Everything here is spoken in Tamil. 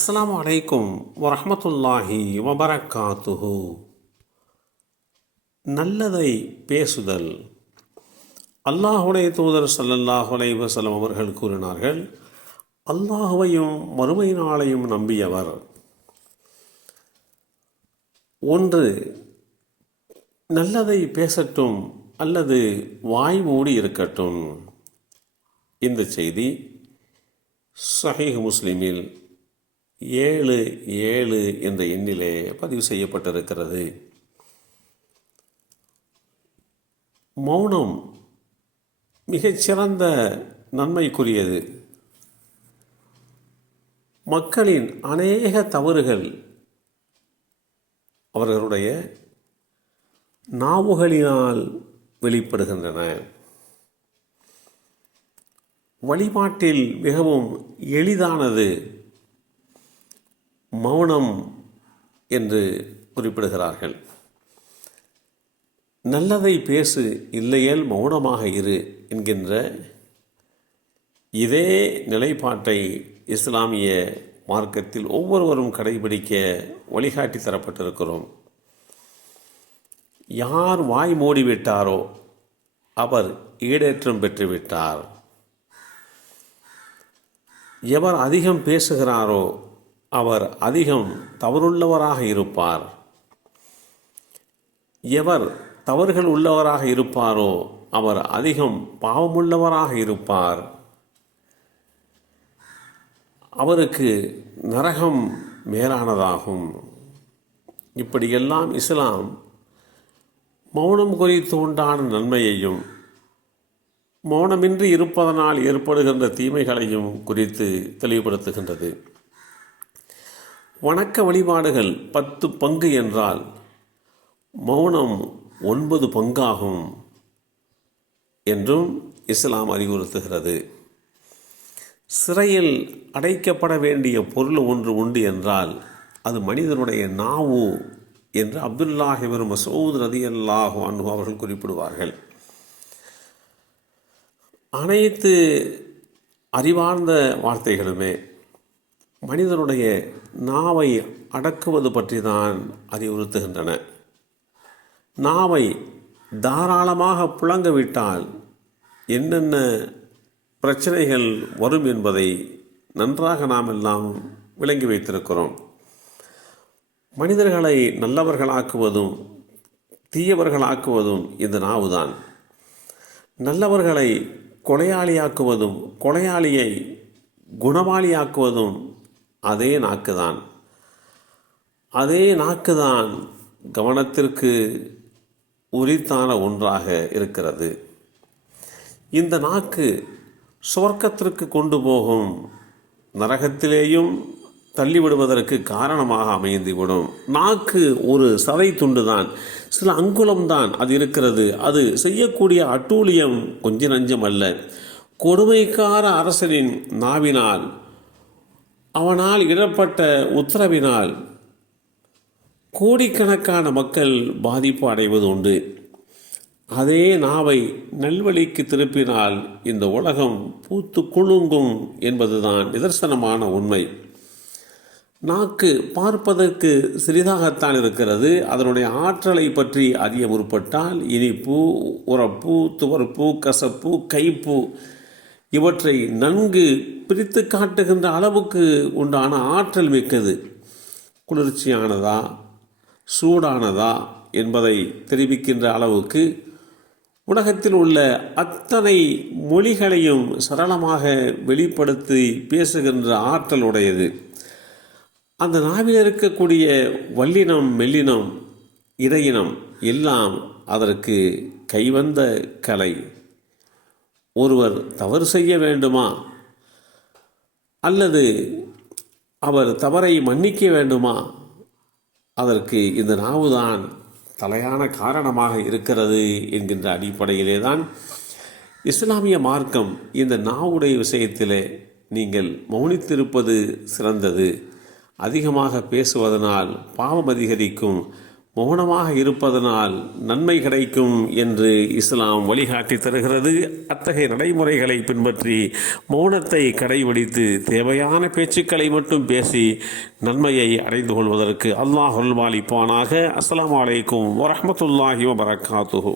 அஸ்ஸலாமு அலைக்கும் வரஹ்மத்துல்லாஹி வபரகாத்துஹு. நல்லதை பேசுதல். அல்லாஹுடைய தூதர் ஸல்லல்லாஹு அலைஹி வஸல்லம் அவர்கள் கூறினார்கள், அல்லாஹுவையும் மறுமை நாளையும் நம்பியவர் ஒன்று நல்லதை பேசட்டும் அல்லது வாய் மூடி இருக்கட்டும். இந்த செய்தி ஸஹீஹ் முஸ்லிமில் 77 என்ற எண்ணிலே பதிவு செய்யப்பட்டிருக்கிறது. மௌனம் மிகச்சிறந்த நன்மைக்குரியது. மக்களின் அநேக தவறுகள் அவர்களுடைய நாவுகளினால் வெளிப்படுகின்றன. வழிபாட்டில் மிகவும் எளிதானது மௌனம் என்று குறிப்பிடுகிறார்கள். நல்லதை பேசு, இல்லையேல் மௌனமாக இரு என்கின்ற இதே நிலைப்பாட்டை இஸ்லாமிய மார்க்கத்தில் ஒவ்வொருவரும் கடைபிடிக்க வழிகாட்டி தரப்பட்டிருக்கிறோம். யார் வாய் மூடிவிட்டாரோ அவர் ஈடேற்றம் பெற்றுவிட்டார். எவர் அதிகம் பேசுகிறாரோ அவர் அதிகம் தவறுள்ளவராக இருப்பார். எவர் தவறுகள் உள்ளவராக இருப்பாரோ அவர் அதிகம் பாவமுள்ளவராக இருப்பார். அவருக்கு நரகம் மேலானதாகும். இப்படியெல்லாம் இஸ்லாம் மௌனம் குறித்து உண்டான நன்மையையும் மௌனமின்றி இருப்பதனால் ஏற்படுகின்ற தீமைகளையும் குறித்து தெளிவுபடுத்துகின்றது. வணக்க வழிபாடுகள் 10 பங்கு என்றால் மௌனம் 9 பங்காகும் என்றும் இஸ்லாம் அறிவுறுத்துகிறது. சிறையில் அடைக்கப்பட வேண்டிய பொருள் ஒன்று உண்டு என்றால் அது மனிதனுடைய நாவு என்று அப்துல்லாஹ் இப்னு மஸ்ஊத் ரலியல்லாஹு அன்ஹு அவர்கள் குறிப்பிடுவார்கள். அனைத்து அறிவார்ந்த வார்த்தைகளுமே மனிதனுடைய நாவை அடக்குவது பற்றி தான் அறிவுறுத்துகின்றன. நாவை தாராளமாக புழங்கவிட்டால் என்னென்ன பிரச்சனைகள் வரும் என்பதை நன்றாக நாம் எல்லாம் விளங்கி வைத்திருக்கிறோம். மனிதர்களை நல்லவர்களாக்குவதும் தீயவர்களாக்குவதும் இந்த நாவுதான். நல்லவர்களை கொலையாளியாக்குவதும் கொலையாளியை குணமாளியாக்குவதும் அதே நாக்குதான். அதே நாக்குதான் கவனத்திற்கு உரித்தான ஒன்றாக இருக்கிறது. இந்த நாக்கு சுவர்க்கத்திற்கு கொண்டு போகும், நரகத்திலேயும் தள்ளிவிடுவதற்கு காரணமாக அமைந்துவிடும். நாக்கு ஒரு சதை துண்டுதான், சில அங்குலம்தான் அது இருக்கிறது. அது செய்யக்கூடிய அட்டூழியம் கொஞ்ச நஞ்சம் அல்ல. கொடுமைக்கார அரசனின் நாவினால், அவனால் இடப்பட்ட உத்தரவினால் கோடிக்கணக்கான மக்கள் பாதிப்பு அடைவது உண்டு. அதே நாவை நல்வழிக்கு திருப்பினால் இந்த உலகம் பூத்து குலுங்கும் என்பதுதான் நிதர்சனமான உண்மை. நாக்கு பார்ப்பதற்கு சிறிதாகத்தான் இருக்கிறது. அதனுடைய ஆற்றலை பற்றி அறிய முற்பட்டால் இனிப்பு, உரப்பு, துவர்ப்பு, கசப்பு, கைப்பு இவற்றை நன்கு பிரித்து காட்டுகின்ற அளவுக்கு உண்டான ஆற்றல் மிக்கது. குளிர்ச்சியானதா சூடானதா என்பதை தெரிவிக்கின்ற அளவுக்கு உலகத்தில் உள்ள அத்தனை மொழிகளையும் சரளமாக வெளிப்படுத்தி பேசுகின்ற ஆற்றல் உடையது. அந்த நாவில் இருக்கக்கூடிய வல்லினம், மெல்லினம், இடையினம் எல்லாம் அதற்கு கைவந்த கலை. ஒருவர் தவறு செய்ய வேண்டுமா அல்லது அவர் தவறை மன்னிக்க வேண்டுமா, அதற்கு இந்த நாவுதான் தலையான காரணமாக இருக்கிறது என்கின்ற அடிப்படையிலே தான் இஸ்லாமிய மார்க்கம் இந்த நாவுடைய விஷயத்திலே நீங்கள் மௌனித்திருப்பது சிறந்தது. அதிகமாக பேசுவதனால் பாவம் அதிகரிக்கும், மௌனமாக இருப்பதனால் நன்மை கிடைக்கும் என்று இஸ்லாம் வழிகாட்டி தருகிறது. அத்தகைய நடைமுறைகளை பின்பற்றி மௌனத்தை கடைபிடித்து தேவையான பேச்சுக்களை மட்டும் பேசி நன்மையை அடைந்து கொள்வதற்கு அல்லாஹ் அருள்பாலிப்பானாக. அஸ்ஸலாமு அலைக்கும் வரஹ்மத்துல்லாஹி வபரகாத்துஹு.